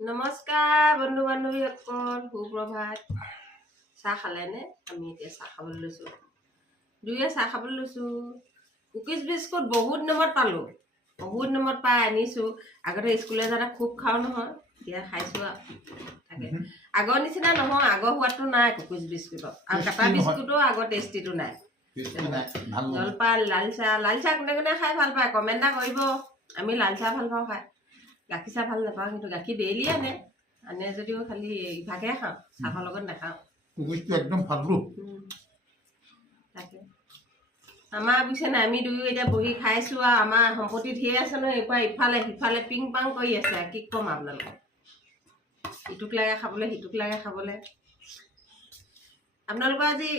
নমস্কাৰ বন্ধু বান্ধৱীসকল, সুপ্ৰভাত। চাহ খালেনে? আমি এতিয়া চাহ খাবলৈ লৈছোঁ। দুয়ে চাহ খাবলৈ লৈছোঁ। কুকিজ বিস্কুট বহুত দিনত পালোঁ, বহুত দিনত পাই আনিছোঁ। আগতে স্কুললৈ যাওঁতে খুব খাওঁ নহয়, এতিয়া খাইছোঁ আৰু তাকে। আগৰ নিচিনা নহয়, আগৰ সোৱাদটো নাই কুকিজ বিস্কুটৰ, আৰু কাটা বিস্কুটৰ আগৰ টেষ্টিটো নাই। জলপান, লাল চাহ কোনে কোনে খাই ভাল পায় কমেণ্ট এটা কৰিব। আমি লাল চাহ ভাল পাওঁ খাই, গাখীৰ চাহ ভাল নাপাওঁ। কিন্তু গাখীৰ ডেইলি আনে যদিও খালি ইভাগে খাওঁ, চাহৰ লগত নাখাওঁ। একদম ফাটলো তাকে আমাৰ বুজিছে নাই, আমি দুয়ো এতিয়া বহি খাইছোঁ আৰু আমাৰ সম্পত্তি ধেৰ আছে নহয়। এৰপৰা ইফালে সিফালে পিং পাং কৰি আছে, কি ক'ম আপোনালোকক। ইটোক লাগে খাবলৈ, সিটোক লাগে খাবলৈ। আপোনালোকৰ আজি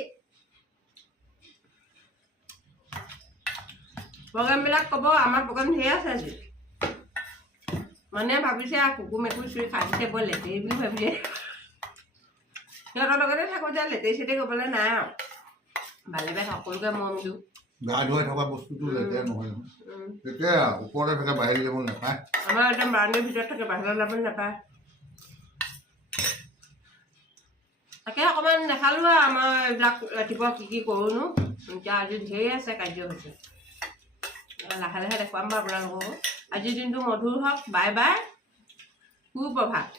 প্ৰগ্ৰেমবিলাক ক'ব। আমাৰ প্ৰগ্ৰেম ধেৰ আছে আজি। মানে ভাবিছে আৰু কুকুৰ মেকুৰী চুৰি খাইছে বৰ লেতেৰি বুলি ভাবিছে। সিহঁতৰ লগতে থাকোঁ যে লেতেৰি চেতেৰি ক'বলৈ নাই আৰু ভালে বেয়া সকলোকে মৰম দিওঁ। গা ধুৱাই থকা বস্তুটো লেতেৰা নহয়, তেতিয়া ওপৰতে থাকে, বাহিৰ যাব নাপায়। আমাৰ একদম বাৰাণ্ডাৰ ভিতৰত থাকে, বাহিৰত যাব নাপায়। তাকে অকণমান দেখালোঁ আৰু আমাৰ এইবিলাক ৰাতিপুৱা কি কৰোঁনো। এতিয়া আজি ধেৰ আছে কাৰ্যসূচী, লাহে লাহে দেখুৱাম বাৰু আপোনালোককো। আজিৰ দিনটো মধুৰ হওক। বাই বাই, সুপ্ৰভাত।